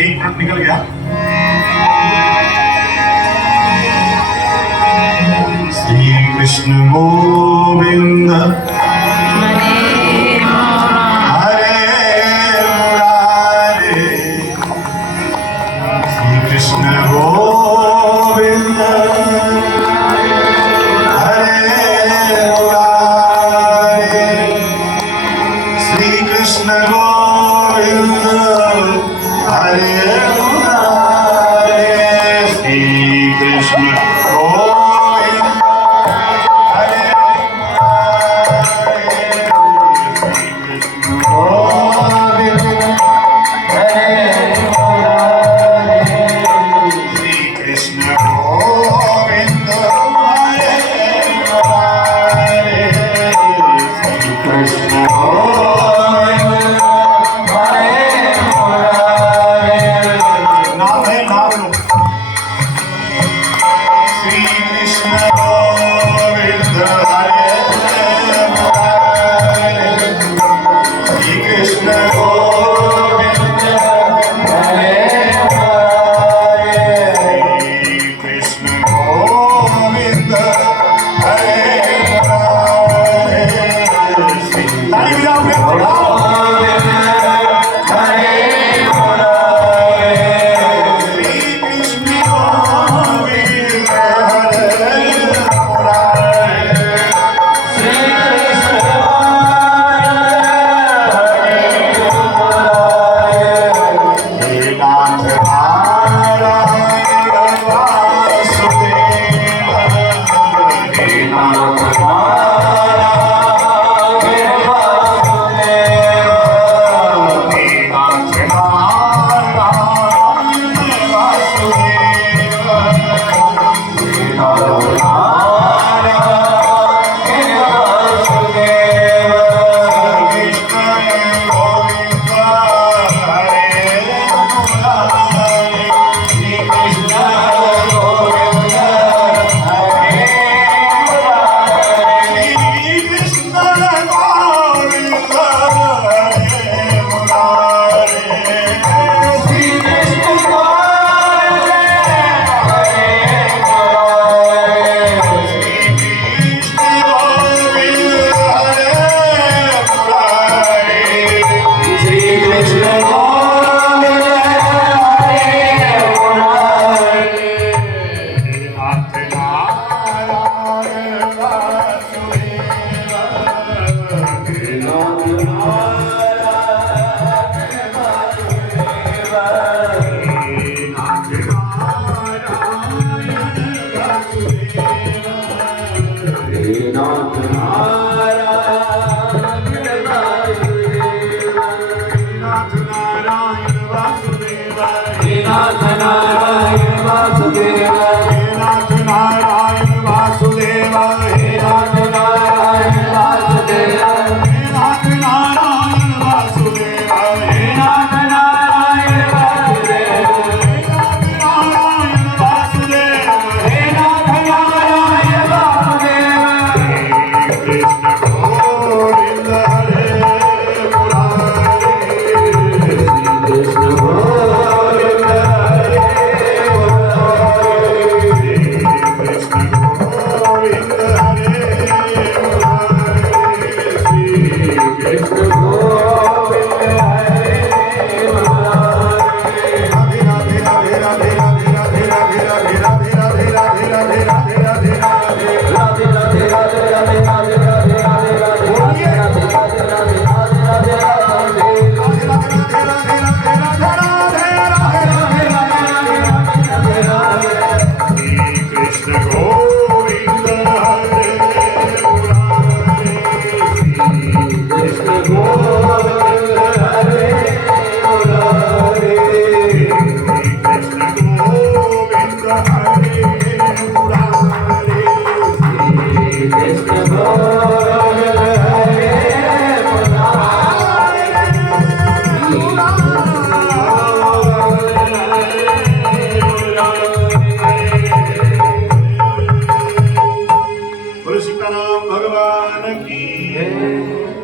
एक मिनट निकल गया। श्री कृष्ण गोविंद हरे मुरारे, श्री कृष्ण गोविंद हरे मुरारे, श्री कृष्ण गोविंद हरे मुरारे, श्री कृष्ण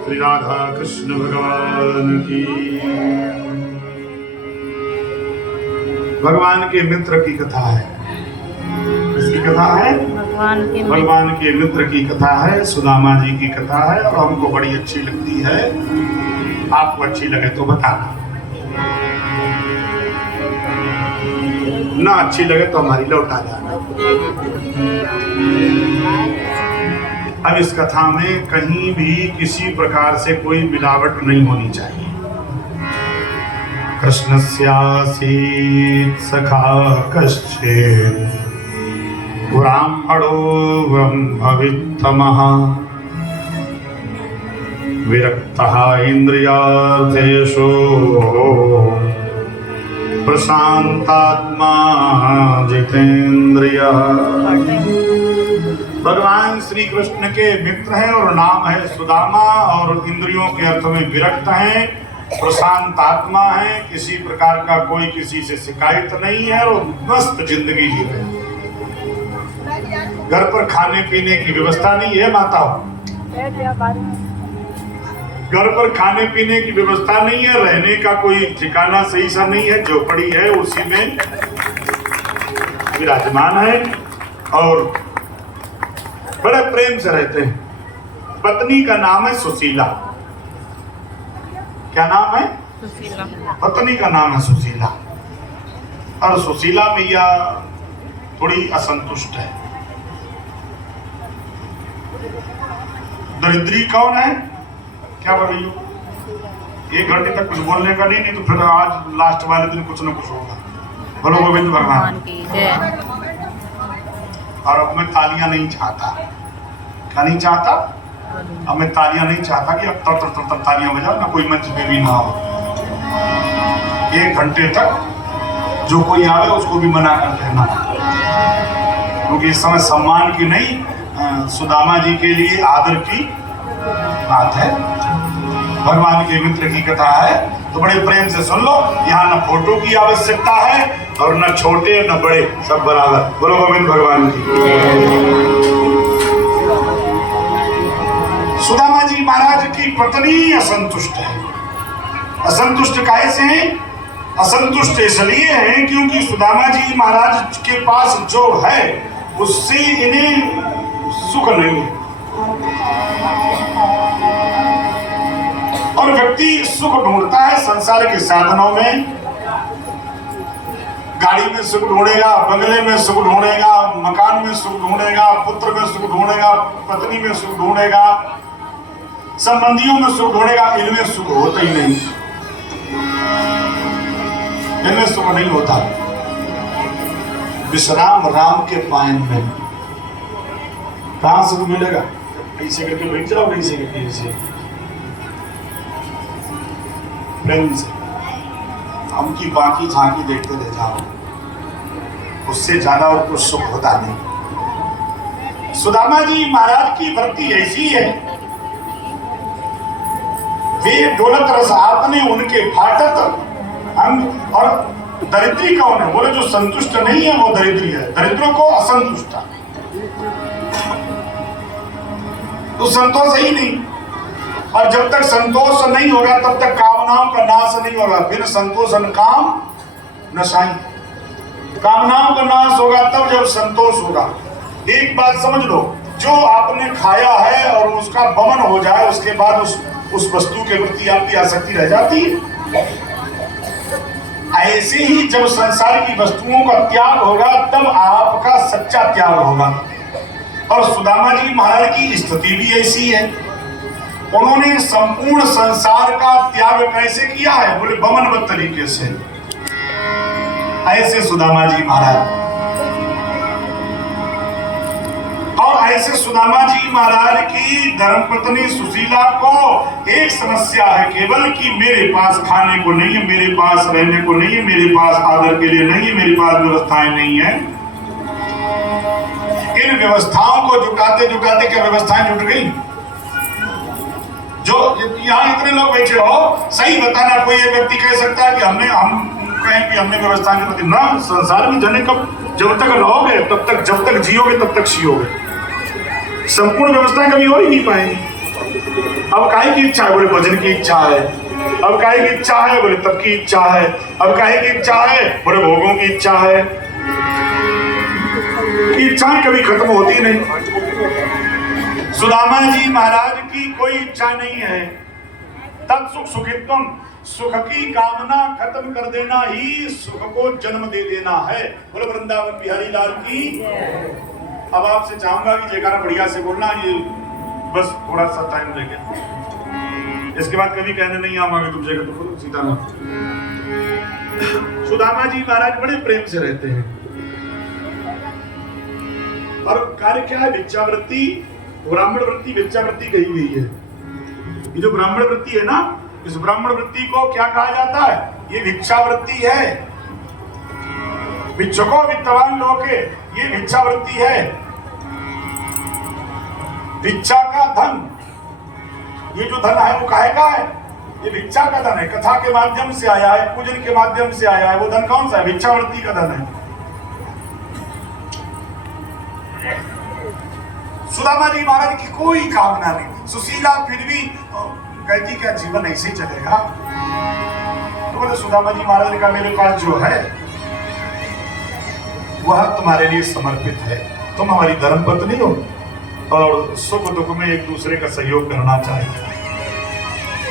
श्री राधा कृष्ण भगवान की। भगवान के मित्र की कथा है। किसकी कथा है? भगवान के मित्र की कथा है, सुदामा जी की कथा है और हमको बड़ी अच्छी लगती है। आपको अच्छी लगे तो बताना, ना अच्छी लगे तो हमारी लौटा जाना। अब इस कथा में कहीं भी किसी प्रकार से कोई मिलावट नहीं होनी चाहिए। कृष्णस्यासीत् सखा कश्चित् ब्राह्मणो ब्रह्मवित्तमः विरक्तः इन्द्रियार्थेषु प्रशांतात्मा जितेन्द्रियः। भगवान श्री कृष्ण के मित्र हैं और नाम है सुदामा और इंद्रियों के अर्थ में विरक्त हैं, प्रशांत आत्मा है, किसी प्रकार का कोई किसी से शिकायत नहीं है और मस्त जिंदगी जी रहे हैं। घर पर खाने पीने की व्यवस्था नहीं है माताओं, घर पर खाने पीने की व्यवस्था नहीं है, रहने का कोई ठिकाना सही सा नहीं है, झोपड़ी है उसी में विराजमान है और बड़े प्रेम से रहते हैं। पत्नी का नाम है सुशीला। क्या नाम है? सुशीला। पत्नी का नाम है सुशीला और सुशीला मैया थोड़ी असंतुष्ट है। दरिद्री कौन है? क्या बोल रही हो? 1 घंटे तक कुछ बोलने का नहीं तो फिर आज लास्ट वाले दिन कुछ ना कुछ होगा। बोलो गोविंद भगवान की जय। और अब मैं तालियां नहीं चाहता। क्या नहीं चाहता? अब मैं तालियां नहीं चाहता कि अब तब तालियां बजाओ ना, कोई मंच पे भी ना हो। 1 घंटे तक जो कोई आवे उसको भी मना कर देना, क्योंकि इस समय सम्मान की नहीं, सुदामा जी के लिए आदर की बात है। भगवान के मित्र की कथा है तो बड़े प्रेम से सुन लो। यहाँ न फोटो की आवश्यकता है और न छोटे न बड़े, सब बराबर। बोलो गोविंद भगवान की। सुदामा जी महाराज की पत्नी असंतुष्ट है। असंतुष्ट काहे से है? असंतुष्ट इसलिए है क्योंकि सुदामा जी महाराज के पास जो है उससे इन्हें सुख नहीं है। और व्यक्ति सुख ढूंढता है संसार के साधनों में। गाड़ी में सुख ढूंढेगा, बंगले में सुख ढूंढेगा, मकान में सुख ढूंढेगा, पुत्र में सुख ढूंढेगा, पत्नी में सुख ढूंढेगा, संबंधियों में सुख ढूंढेगा। इनमें सुख होता ही नहीं, इनमें सुख नहीं होता। विश्राम राम के पायन में कहां सुख मिलेगा? ऐसे करके बैठ जाओ, ऐसे करके ऐसे फ्रेंड्स हमकी बाकी झांकी देखते रह जाओ, उससे ज्यादा और कुछ सुख होता नहीं। सुदामा जी महाराज की वृत्ति ऐसी है, वे दौलत रस आपने उनके फाटत अंग। और दरिद्री कौन है? बोले जो संतुष्ट नहीं है वो दरिद्री है। दरिद्रों को असंतुष्ट, तो संतोष ही नहीं। और जब तक संतोष नहीं होगा तब तक कामनाओं का नाश नहीं होगा। फिर संतोषन काम नशाई, कामनाओं का नाश होगा तब जब संतोष होगा। एक बात समझ लो, जो आपने खाया है और उसका वमन हो जाए उसके बाद उस वस्तु के प्रति आपकी आसक्ति रह जाती है। ऐसे ही जब संसार की वस्तुओं का त्याग होगा तब आपका सच्चा त्याग होगा। और सुदामा जी महाराज की स्थिति भी ऐसी है। उन्होंने संपूर्ण संसार का त्याग कैसे किया है? बोले वमनबद्ध तरीके से। ऐसे सुदामा जी महाराज, और ऐसे सुदामा जी महाराज की धर्मपत्नी सुशीला को एक समस्या है केवल कि मेरे पास खाने को नहीं है, मेरे पास रहने को नहीं है, मेरे पास आदर के लिए नहीं है, मेरे पास व्यवस्थाएं नहीं है। इन व्यवस्थाओं को जुटाते जुटाते क्या व्यवस्थाएं जुट गई? जो यहाँ इतने लोग बैठे हो, सही बताना कोई एक व्यक्ति कह सकता है कि हम कहें कि हमने व्यवस्था नहीं होती ना। संसार में जाने कब, जब तक रहोगे तब तक, जब तक जियोगे तब तक जियोगे। संपूर्ण व्यवस्था कभी हो ही नहीं पाएंगी। अब काहे की इच्छा है? बोले भजन की इच्छा है, अब काहे की इच्छा है? बोले तब की इच्छा है। अब काहे की इच्छा है? बोले भोगों की इच्छा है। इच्छाएं कभी खत्म होती नहीं। सुदामा जी महाराज की कोई इच्छा नहीं है। तत्सुख सुखित्वम, सुख की कामना खत्म कर देना ही सुख को जन्म दे देना है। बोले वृंदावन बिहारी लाल की। अब आपसे चाहूंगा कि जयकारा बढ़िया से बोलना, ये बस थोड़ा सा टाइम लेके, इसके बाद कभी कहने नहीं आवांगे तुम जगह तो बोलो सीधा ना। सुदामा जी महाराज बड़े प्रेम से रहते हैं और कार्य क्या है? भिक्षावृत्ति, ब्राह्मण वृत्ति, भिक्षावृत्ति कही गई है। ये जो ब्राह्मण वृत्ति है ना, इस ब्राह्मण वृत्ति को क्या कहा जाता है? ये भिक्षावृत्ति है। भिक्षुको वित्तवान लोके, ये भिक्षावृत्ति है। भिक्षा का धन, ये जो धन है वो काहे का है? ये भिक्षा का धन है। कथा के माध्यम से आया है, पूजन के माध्यम से आया है। वो धन कौन सा है? भिक्षावृत्ति का धन है। सुदामा जी महाराज की कोई कामना नहीं। सुशीला फिर भी कहती क्या जीवन ऐसे ही चलेगा? तो बोले सुदामा जी महाराज ने कहा मेरे पास जो है वह तुम्हारे लिए समर्पित है। तुम हमारी धर्मपत्नी हो और सुख दुख में एक दूसरे का सहयोग करना चाहिए।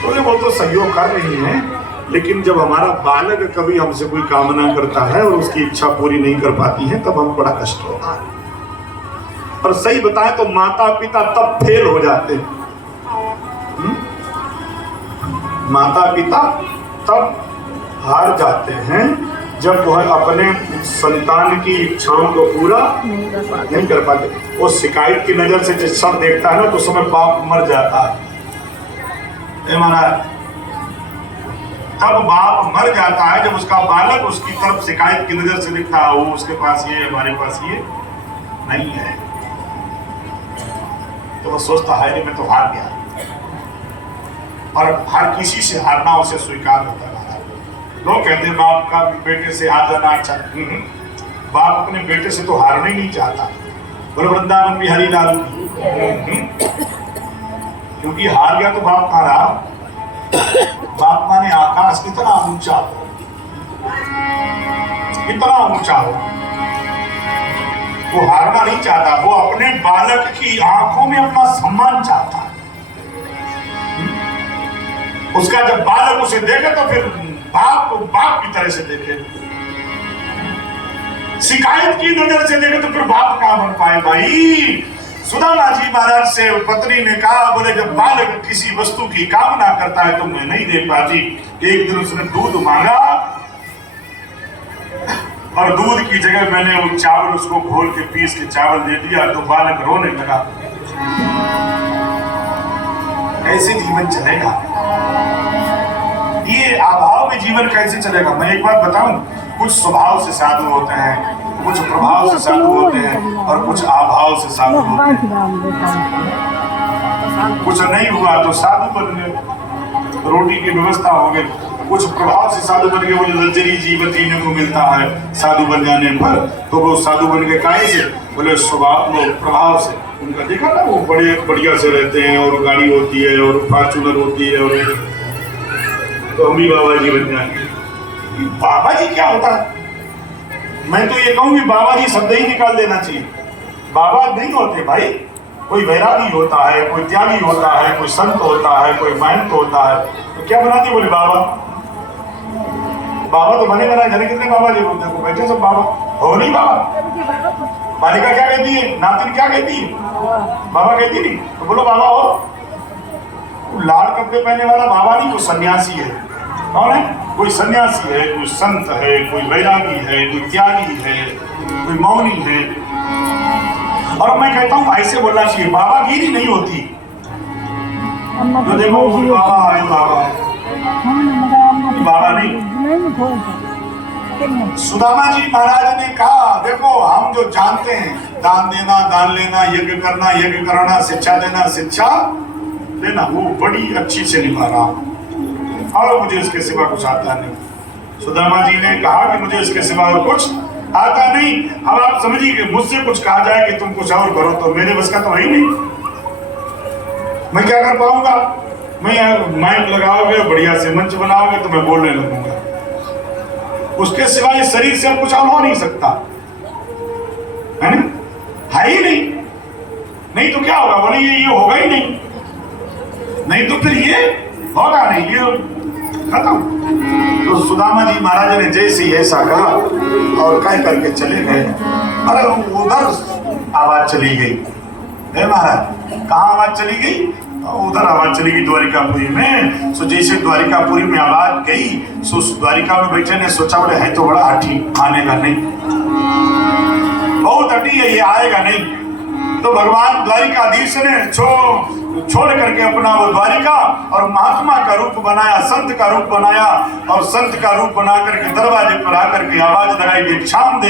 बोले वो तो सहयोग कर रही है, लेकिन जब हमारा बालक कभी हमसे कोई कामना करता है और उसकी इच्छा पूरी नहीं कर पाती है तब हम बड़ा कष्ट होता है। और सही बताएं तो माता पिता तब फेल हो जाते हैं। माता पिता तब हार जाते हैं जब वह अपने संतान की इच्छाओं को पूरा नहीं कर पाते। वो शिकायत की नजर से जिस सब देखता है ना तो समय बाप मर जाता है। महाराज तब बाप मर जाता है जब उसका बालक उसकी तरफ शिकायत की नजर से दिखता है। वो उसके पास ये, हमारे पास ये नहीं है, तो वो सोचता है मैं तो हार गया। और हर किसी से हारना उसे स्वीकार होता है। लोग कहते हैं बाप का बेटे से हार जाना अच्छा। बाप अपने बेटे से तो हारना ही नहीं चाहता। बोले वृंदावन बिहारी लाल की। क्योंकि हार गया तो बाप कहाँ रहा? बाप माने आकाश कितना ऊंचा हो, कितना ऊंचा हो। वो हारना नहीं चाहता। वो अपने बालक की आंखों में अपना सम्मान चाहता है। उसका जब बालक उसे देखे तो फिर बाप को बाप की तरह से देखे। शिकायत की नजर से देखे तो फिर बाप कहां बन पाए भाई। सुदामा जी महाराज से पत्नी ने कहा, बोले जब बालक किसी वस्तु की कामना करता है तो मैं नहीं दे पाती। एक दिन उसने दूध मांगा और दूध की जगह मैंने वो चावल उसको घोल के पीस के चावल दे दिया तो बालक रोने लगा। ऐसे जीवन चलेगा? ये अभाव में जीवन कैसे चलेगा? मैं एक बात बताऊं, कुछ स्वभाव से साधु होते हैं, कुछ प्रभाव से साधु होते हैं और कुछ अभाव से साधु होते हैं। कुछ नहीं हुआ तो साधु बन गए, रोटी की व्यवस्था हो गई। कुछ प्रभाव से साधु बन गए, वो लग्जरी जीवन जीने को मिलता है साधु बन जाने पर, तो वो साधु बन के काहे से? बोले स्वभाव प्रभाव से। उनका देखा ना, वो बड़े बढ़िया से रहते हैं और गाड़ी होती है और फॉर्च्यूनर होती है और तो हम भी बाबा जी बन जाएंगे। बाबा जी क्या होता है? मैं तो ये कहूँ कि बाबा जी शब्द ही निकाल देना चाहिए। बाबा नहीं होते भाई, कोई वैरागी होता है, कोई त्यागी होता है, कोई संत होता है, कोई महंत होता है। तो क्या बनाती बोले बाबा? बाबा तो बने बना घर कितने बाबा जी बोलते हैं, बैठे सब बाबा हो नहीं। बाबा बालिका क्या कहती है? नातिन क्या कहती है? बाबा कहती नहीं। तो बोलो बाबा हो। लाल कपड़े पहनने वाला बाबा नहीं, वो सन्यासी है। कौन है? कोई सन्यासी है, कोई संत है, कोई वैरागी है, कोई त्यागी है, कोई मौनी है। और मैं कहता हूँ ऐसे बोलना चाहिए, बाबागिरी नहीं होती। तो देखो बाबा है, बाबा नहीं। सुदामा जी महाराज ने कहा देखो हम जो जानते हैं, दान देना, दान लेना, यज्ञ करना, यज्ञ कराना, शिक्षा देना, शिक्षा लेना, वो बड़ी अच्छी से निभा रहा हूं और मुझे इसके सिवा कुछ आता नहीं। सुदामा जी ने कहा कि मुझे इसके सिवा और कुछ आता नहीं। अब आप समझिए कि मुझसे कुछ कहा जाए कि तुम कुछ और करो तो मेरे बस का तो है ही नहीं। मैं क्या कर पाऊंगा? मैं माइक लगाओगे, बढ़िया से मंच बनाओगे तो मैं बोलने लगूंगा। उसके सिवा ये शरीर से अब कुछ और हो नहीं सकता, है ना? है ही नहीं तो क्या होगा? बोले ये होगा ही नहीं तो फिर ये होगा नहीं, ये खत्म। तो सुदामा जी महाराज ने जैसे ऐसा कहा और कह करके चले गए। अरे उधर आवाज चली गई, महाराज कहाँ आवाज चली गई? उधर आवाज चली गई द्वारिकापुरी में। सो जैसे द्वारिकापुरी में आवाज गई, सो द्वारिका में बैठे ने सोचा बोले है तो बड़ा हठी, आनेगा नहीं, बहुत हठी है, ये आएगा नहीं। तो भगवान द्वारिकाधीश ने छोड़ करके अपना वो द्वारिका और महात्मा का रूप बनाया, संत का रूप बनाया, और संत का रूप बना करके दरवाजे पर आकर के आवाज लगाई, भिक्षाम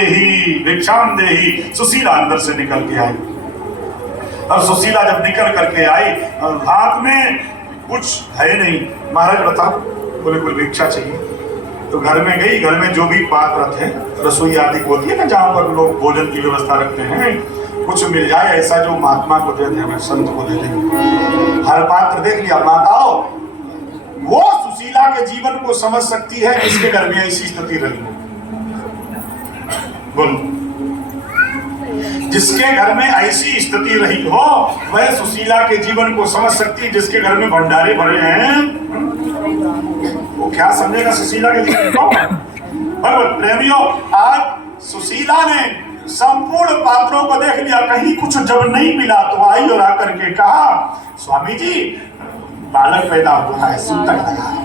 देही। सुशीला अंदर से निकल के आई, और सुशीला जब निकल करके आई हाथ में कुछ है नहीं। महाराज बताओ, बोले कोई भिक्षा चाहिए। तो घर में गई, घर में जो भी पात्र थे, रसोई आदि होती है ना जहाँ पर लोग भोजन की व्यवस्था रखते हैं, कुछ मिल जाए ऐसा जो महात्मा को दे दें, संत को दे दें। हर पात्र देख लिया। माताओं, वो सुशीला के जीवन को समझ सकती है जिसके घर में ऐसी स्थिति रही हो। बोलो, जिसके घर में ऐसी स्थिति रही हो वह सुशीला के जीवन को समझ सकती है। जिसके घर में भंडारे भरे हैं वो क्या समझेगा सुशीला के जीवन को? भगवत प्रेमियों, आज सुशीला ने संपूर्ण पात्रों को देख लिया, कहीं कुछ जब नहीं मिला तो आई और आकर के कहा, स्वामी जी बालक पैदा हुआ है, सूतक लगा है।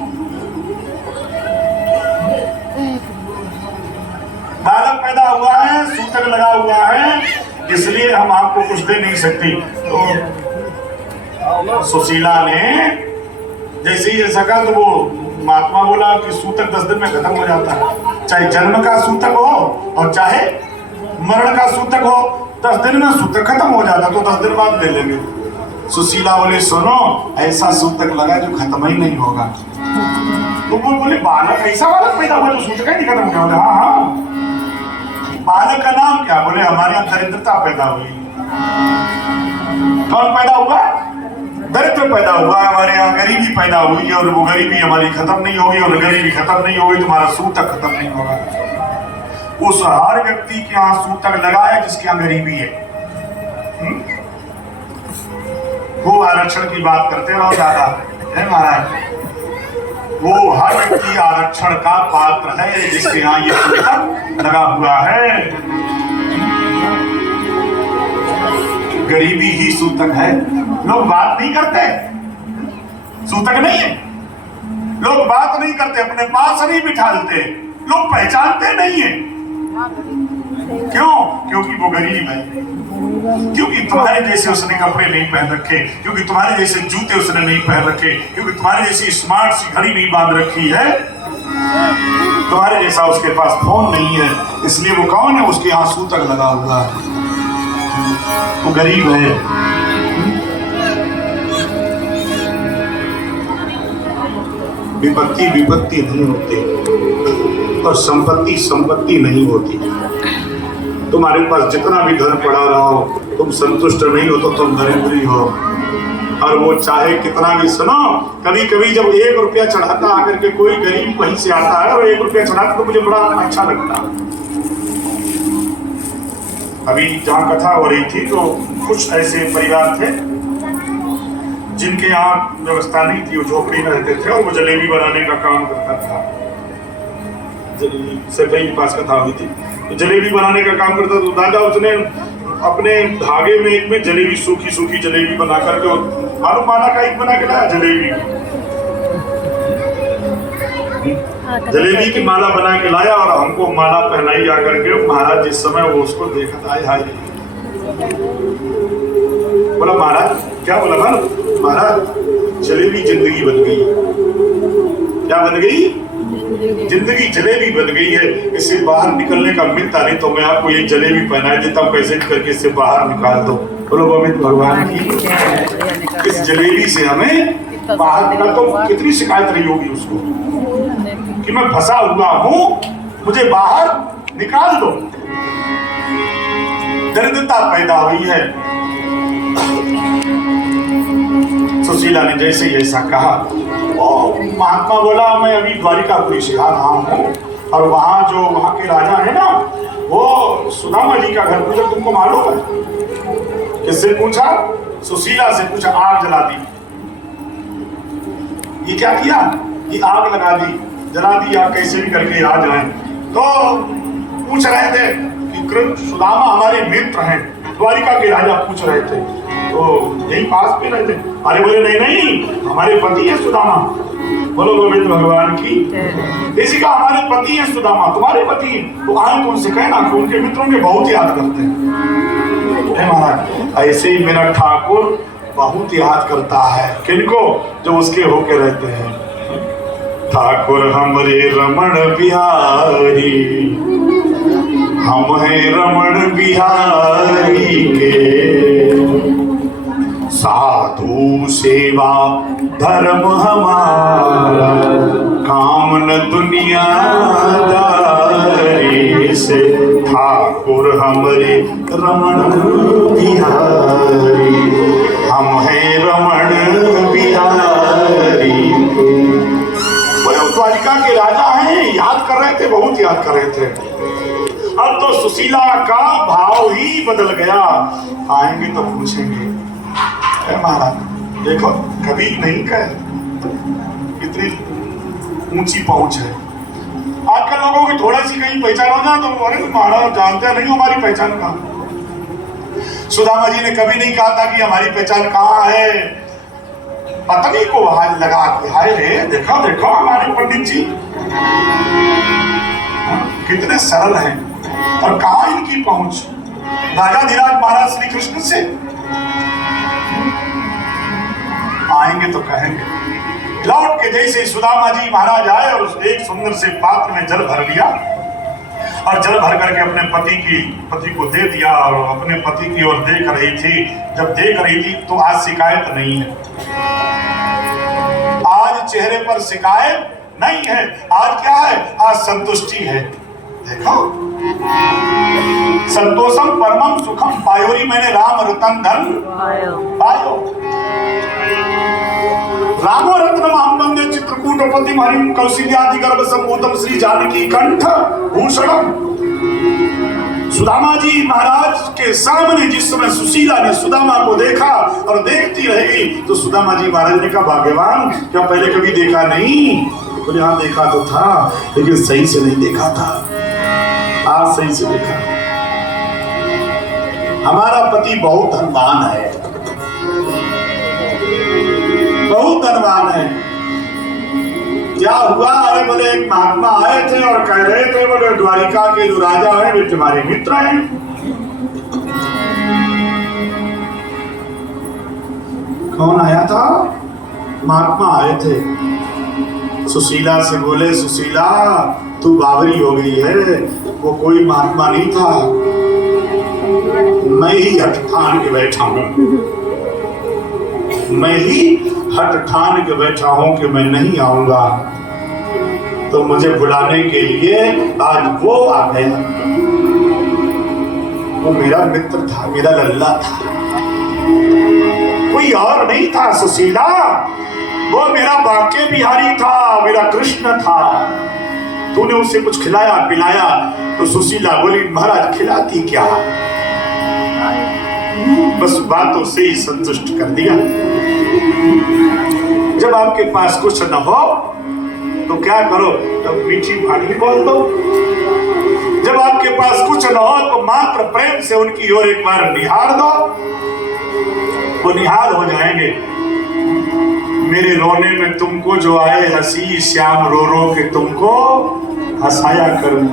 बालक पैदा हुआ है, सूतक लगा हुआ है, इसलिए हम आपको कुछ दे नहीं सकती। तो सुशीला ने जैसे ही ऐसा कहा तो वो महात्मा बोला कि सूतक 10 दिन में खत्म हो जाता है, चाहे जन्म का सूतक हो और चाहे मरण का सूतक हो, 10 दिन में सूतक खत्म हो जाता, तो 10 दिन बाद ले लेंगे। सुशीला बोले सुनो, ऐसा सूतक लगा जो खत्म ही नहीं होगा। तो वो बोले बालक, ऐसा बालक पैदा हुआ जो सूतक ही नहीं खत्म होगा? हाँ, बालक का नाम क्या? बोले हमारे यहाँ दरिद्रता पैदा हुई। कौन पैदा हुआ? दरिद्र पैदा हुआ, हमारे यहाँ गरीबी पैदा हुई, और वो गरीबी हमारी खत्म नहीं होगी, और गरीबी खत्म नहीं होगी तुम्हारा सूतक खत्म नहीं होगा। उस हर व्यक्ति के यहाँ सूतक लगा है जिसके यहाँ गरीबी है। वो आरक्षण की बात करते रहो ज्यादा, है महाराज। वो हर व्यक्ति आरक्षण का पात्र है जिसके यहाँ ये सूतक लगा हुआ है। गरीबी ही सूतक है। लोग बात नहीं करते, सूतक नहीं है। लोग बात नहीं करते, अपने पास नहीं बिठाते, लोग पहचानते नहीं है। क्यों? क्योंकि वो गरीब है, क्योंकि तुम्हारे जैसे उसने कपड़े नहीं पहन रखे, क्योंकि तुम्हारे जैसे जूते उसने नहीं पहन रखे, क्योंकि तुम्हारे जैसी स्मार्ट सी घड़ी नहीं बांध रखी है, तुम्हारे जैसा उसके पास फोन नहीं है, इसलिए वो कौन है? उसके यहाँ सूतक लगा हुआ है, वो गरीब है। विपत्ति विपत्ति नहीं होती और संपत्ति संपत्ति नहीं होती। तुम्हारे पास जितना भी घर पड़ा रहो, तुम संतुष्ट नहीं हो तो तुम दरिद्री हो। और वो चाहे कितना भी, सुनो, कभी कभी जब 1 रुपया चढ़ाता आकर के कोई गरीब वहीं से आता है और 1 रुपया चढ़ाता तो मुझे बड़ा अच्छा लगता। अभी जहाँ कथा हो रही थी तो कुछ ऐसे परिवार थे जिनके यहाँ व्यवस्था नहीं थी, वो झोपड़ी में रहते थे और वो जलेबी बनाने का काम करता था। सफाई के पास कथा हुई थी, तो जलेबी बनाने का काम करता। तो दादा उसने अपने धागे में एक में जलेबी, सूखी सूखी जलेबी बना करके, मालूम माला का एक बना के लाया जलेबी, जलेबी की माला बना के लाया और हमको माला पहनाई आकर के। महाराज जिस समय वो उसको देखा, आए हाय, बोला महाराज, क्या बोला? महाराज जलेबी जिंदगी बन गई। क्या बन गई? जिंदगी जलेबी बन गई है, इससे बाहर निकलने का मिलता नहीं, तो मैं आपको ये जलेबी पहना देता हूँ, कैसे करके इससे बाहर निकाल दो। बोलो गोविंद भगवान की। इस जलेबी से हमें बाहर निकाल दो। कितनी शिकायत रही होगी उसको कि मैं फंसा हुआ हूँ, मुझे बाहर निकाल दो। दरिद्रता पैदा हुई है। सुशीला ने जैसे ही ऐसा कहा, और महात्मा बोला मैं अभी द्वारिकापुरी से आ रहा हूँ, और वहाँ जो वहाँ के राजा है ना, वो सुदामा जी का घर पूछा, तुमको मालूम है? किससे पूछा? सुशीला से पूछा। आग जला दी। ये क्या किया? ये आग लगा दी, जला दी आग, कैसे भी करके आ जाए। तो पूछ रहे थे कि सुदामा हमारे मित्र हैं, द्वारिका के राजा पूछ रहे थे, तो यही पास में रहते। अरे बोले नहीं नहीं, हमारे पति है सुदामा। बोलो गोविंद भगवान की। इसी का हमारे पति है सुदामा, तुम्हारे पति? तो आए तो उनसे कहना कि उनके मित्रों के बहुत याद करते हैं। महाराज ऐसे ही मेरा ठाकुर बहुत याद करता है। किनको? जो उसके होके रहते हैं। ठाकुर हमरे रमण बिहारी, हम हैं रमण बिहारी के, साधु सेवा धर्म हमारा, काम न दुनियादारी से। ठाकुर हमरे रमण बिहारी, हम हैं रमण बिहारी। वो द्वारिका के राजा हैं, याद कर रहे थे, बहुत याद कर रहे थे। अब तो सुशीला का भाव ही बदल गया। आएंगे तो पूछेंगे, महाराज देखो कभी नहीं कहे, इतनी ऊंची पहुंच है। आजकल लोगों की थोड़ा सी कहीं पहचान हो जाए तो अरे महाराज जानते नहीं हमारी पहचान कहाँ। सुदामा जी ने कभी नहीं कहा था कि हमारी पहचान कहाँ है। पत्नी को हाथ लगा के, हाय रे देखो देखो हमारे पंडित जी कितने सरल हैं, और कहा इनकी पहुंच राजाधिराज महाराज श्री कृष्ण से। आएंगे तो कहेंगे। लौट के जैसे सुदामा जी महाराज आए और एक सुंदर से पात्र में जल भर लिया, और जल भर करके अपने पति को दे दिया, और अपने पति की ओर देख रही थी। जब देख रही थी तो आज शिकायत नहीं है, आज चेहरे पर शिकायत नहीं है। आज क्या है? आज संतुष्टि है। देखो, संतोषम परमम सुखम पायोरी, मैंने राम रतन धन पायो। रामो रत्न महामंदे चित्रकूटपति हरिम कौशल्यादि गर्भ संभूतम श्री जानकी कंठ भूषणम। सुदामा जी महाराज के सामने जिस समय सुशीला ने सुदामा को देखा और देखती रहेगी, तो सुदामा जी महाराज ने कहा, भाग्यवान क्या पहले कभी देखा नहीं? बोले हाँ देखा तो था, लेकिन सही से नहीं देखा था, आज सही से देखा। हमारा पति बहुत धनवान है, बहुत धनवान है। क्या हुआ? अरे बोले एक महात्मा आए थे और कह रहे थे, बोले द्वारिका के जो राजा हैं वे तुम्हारे मित्र हैं। कौन आया था? महात्मा आए थे। सुशीला से बोले, सुशीला तू बावरी हो गई है, वो कोई महात्मा नहीं था, मैं ही हट ठान के बैठा हूं, मैं ही हट ठान के बैठा हूं कि मैं नहीं आऊंगा। तो मुझे बुलाने के लिए आज वो आ गया। वो मेरा मित्र था, मेरा लल्ला था, कोई और नहीं था सुशीला। वो मेरा बाके बिहारी था, मेरा कृष्ण था। तूने उसे कुछ खिलाया पिलाया? तो सुशीला बोली, महाराज खिलाती क्या, बस बातों से ही संतुष्ट कर दिया। जब आपके पास कुछ न हो तो क्या करो? तब मीठी भाटी बोल दो। जब आपके पास कुछ न हो तो मात्र प्रेम से उनकी ओर एक बार निहार दो, वो निहाल हो जाएंगे। मेरे रोने में तुमको जो आए हंसी, श्याम रो रो के तुमको हंसाया करूं।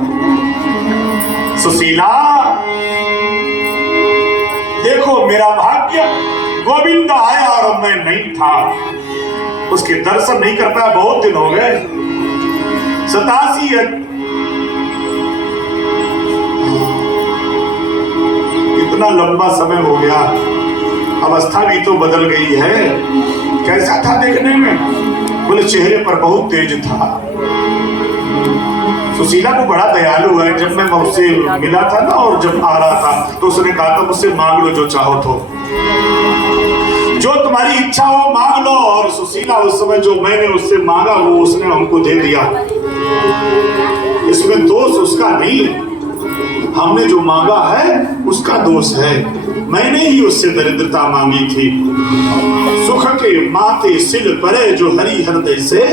सुशीला देखो मेरा भाग्य, गोविंद आया और मैं नहीं था, उसके दर्शन नहीं कर पाया, बहुत दिन हो गए। 87 इतना लंबा समय हो गया, अवस्था भी तो बदल गई है। कैसा था देखने में? बोले चेहरे पर बहुत तेज था। सुशीला को बड़ा दयालु है। जब मैं उससे मिला था ना और जब आ रहा था तो उसने कहा था मुझसे मांग लो जो चाहो तो। जो तुम्हारी इच्छा हो मांग लो। और सुशीला उस समय जो मैंने उससे मांगा वो उसने हमको दे दिया। इसमें दोष उसका नहीं है, हमने जो मांगा है उसका दोष है। मैंने ही उससे दरिद्रता मांगी थी। सुख के माथे सिल परे जो हरि हृदय से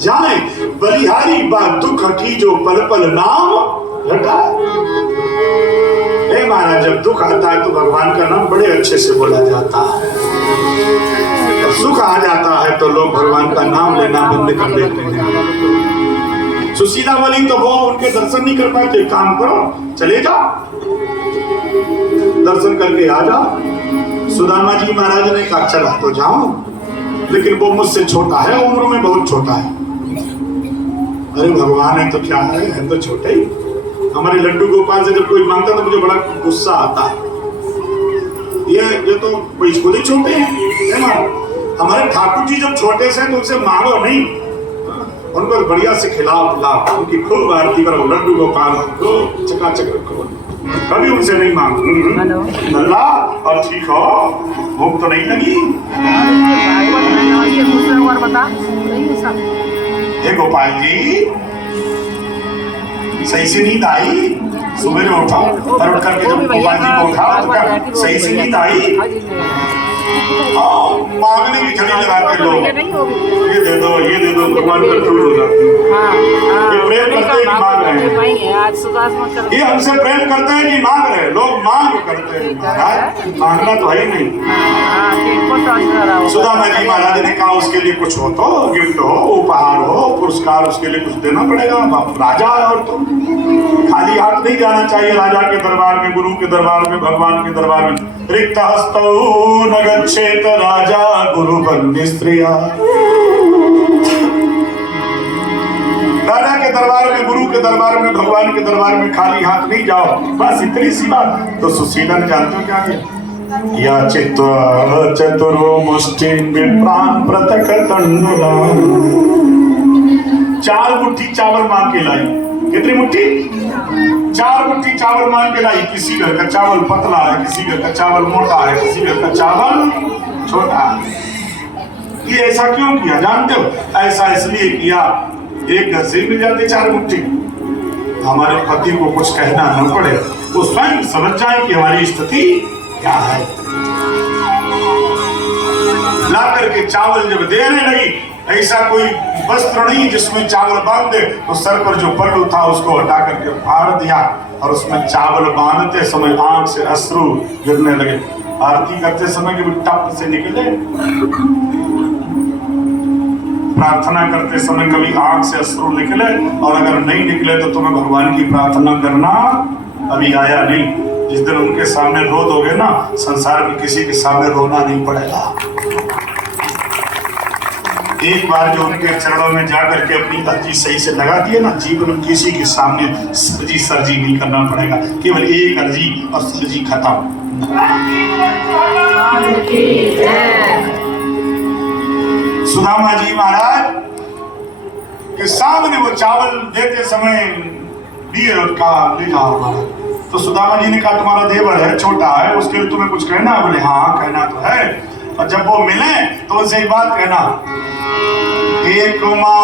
जाए, बलिहारी बात दुख की जो पल पल नाम रटाए। महाराज, जब दुख आता है तो भगवान का नाम बड़े अच्छे से बोला जाता है, सुख आ जाता है तो लोग भगवान का नाम लेना बंद कर देते हैं। सुशीला वाली तो वो उनके दर्शन नहीं कर पाते। काम करो, चले जाओ, दर्शन करके आ जाओ। सुदामा जी महाराज ने कहा चला तो जाओ, लेकिन वो मुझसे छोटा है, उम्र में बहुत छोटा है। अरे भगवान है तो क्या है तो छोटे ही। हमारे लड्डू गोपाल से जब कोई मांगता तो मुझे बड़ा गुस्सा आता है। ये तो कोई खुद ही छोटे हैं ना। हमारे ठाकुर जी जब छोटे से तो उनसे मांगो नहीं, उनको बढ़िया से खिलाओ पिलाओ, उनकी खूब आरती करो, लड्डू गोपाल को चकाचक रखो, कभी उनसे नहीं मांगो। अल्लाह और ठीक हो, भूख तो नहीं लगी? हे गोपाल जी, सही से नींद आई? सुबह में उठा और उठ करके जब गोपाल जी को उठा तो क्या सही से नींद आई? मांगने की घड़ी लगाते लोग, ये दे दो ये दे दो, भगवान कंट्रोल हो जाते हैं। ये प्रेम करते हैं कि मांग रहे हैं? ये हमसे प्रेम करते हैं कि मांग रहे हैं? लोग मांग करते हैं महाराज, मांगना तो है ही नहीं। सुदामा जी महाराज ने कहा उसके लिए कुछ हो तो गिफ्ट हो, उपहार हो, पुरस्कार, उसके लिए कुछ देना पड़ेगा। राजा है और तुम खाली हाथ नहीं जाना चाहिए राजा के दरबार में, गुरु के दरबार में, भगवान के दरबार में। रिक्त हस्तौ न गच्छेत राजा गुरु बंदी स्त्रिया। राजा के दरबार में, गुरु के दरबार में, भगवान के दरबार में खाली हाथ नहीं जाओ, बस इतनी सी बात। तो सुशीला ने जानते हो क्या है? या चित्वा चतुरो मुष्टि प्राण प्रतक तंडुला। 4 मुट्ठी चावल मांग के लाई। कितनी मुट्ठी? 4 मुट्ठी चावल मांग के लाई। किसी घर का चावल पतला है, किसी घर का चावल मोटा है, किसी घर का चावल छोटा है। ये ऐसा क्यों किया जानते हो? ऐसा इसलिए किया, एक घर से मिल जाते 4 मुट्ठी, हमारे पति को कुछ कहना न पड़े, वो स्वयं समझ जाए कि हमारी स्थिति क्या है। ला करके चावल जब देने लगी, ऐसा कोई वस्त्र नहीं जिसमें चावल बांध दे, तो सर पर जो पल्लू था उसको हटा करके फाड़ दिया और उसमें चावल बांधते समय आंख से अश्रु गिरने लगे। आरती करते समय के टप से निकले, प्रार्थना करते समय कभी आंख से अश्रु निकले, और अगर नहीं निकले तो तुम्हें भगवान की प्रार्थना करना अभी आया नहीं। जिस दिन उनके सामने रो दोगे ना, संसार में किसी के सामने रोना नहीं पड़ेगा। एक बार जो उनके चरणों में जाकर के अपनी अर्जी सही से लगा दिए ना, जीवन में किसी के सामने सरजी सरजी नहीं करना पड़ेगा। केवल एक अर्जी और सरजी खत्म। सुदामा जी महाराज के सामने वो चावल देते समय दिए और कहा ले जाओ महाराज। तो सुदामा जी ने कहा तुम्हारा देवर है, छोटा है, उसके लिए तुम्हें कुछ कहना है? बोले हाँ कहना तो है। और जब वो मिले तो उनसे एक बात कहना, एक माँ